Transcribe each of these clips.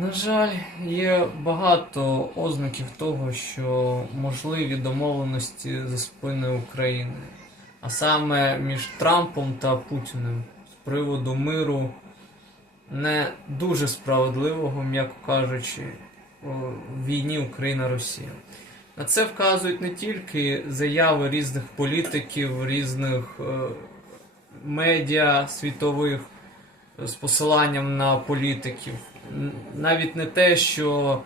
На жаль, є багато ознаків того, що можливі домовленості за спиною України, а саме між Трампом та Путіним з приводу миру не дуже справедливого, м'яко кажучи, в війні Україна-Росія. На це вказують не тільки заяви різних політиків, різних е, медіа світових з посиланням на політиків. Навіть не те, що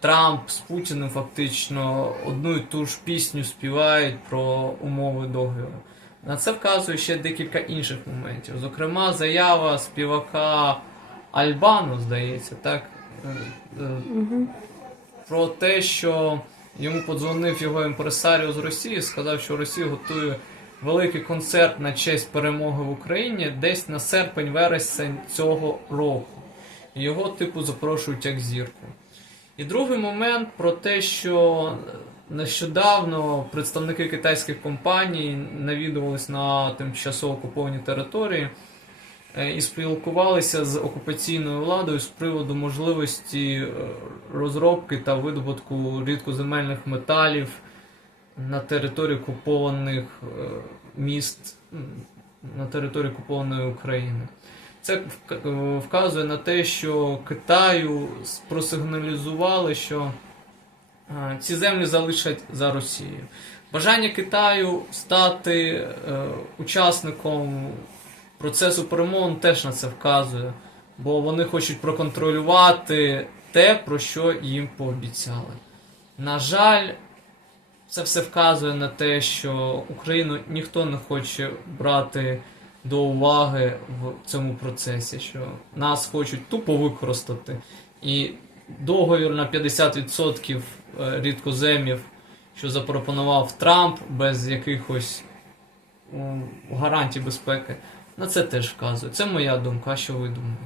Трамп з Путіним фактично одну і ту ж пісню співають про умови договору. На це вказує ще декілька інших моментів. Зокрема, заява співака Альбану, здається, так, е, про те, що йому подзвонив його імпресаріо з Росії, сказав, що Росія готує великий концерт на честь перемоги в Україні десь на серпень-вересень цього року. Його, типу, запрошують як зірку. І другий момент про те, що нещодавно представники китайських компаній навідувались на тимчасово окуповані території е, і спілкувалися з окупаційною владою з приводу можливості е, розробки та видобутку рідкоземельних металів на території окупованих е, міст на території окупованої України. Це е, вказує на те, що Китаю просигналізували, що е, ці землі залишать за Росією. Бажання Китаю стати е, учасником процесу перемовин теж на це вказує, бо вони хочуть проконтролювати те, про що їм пообіцяли. На жаль, це все вказує на те, що Україну ніхто не хоче брати до уваги в цьому процесі, що нас хочуть тупо використати. І договір на 50% е, рідкоземів, що запропонував Трамп без якихось гарантій безпеки, на це теж вказує. Це моя думка. Що ви думаєте?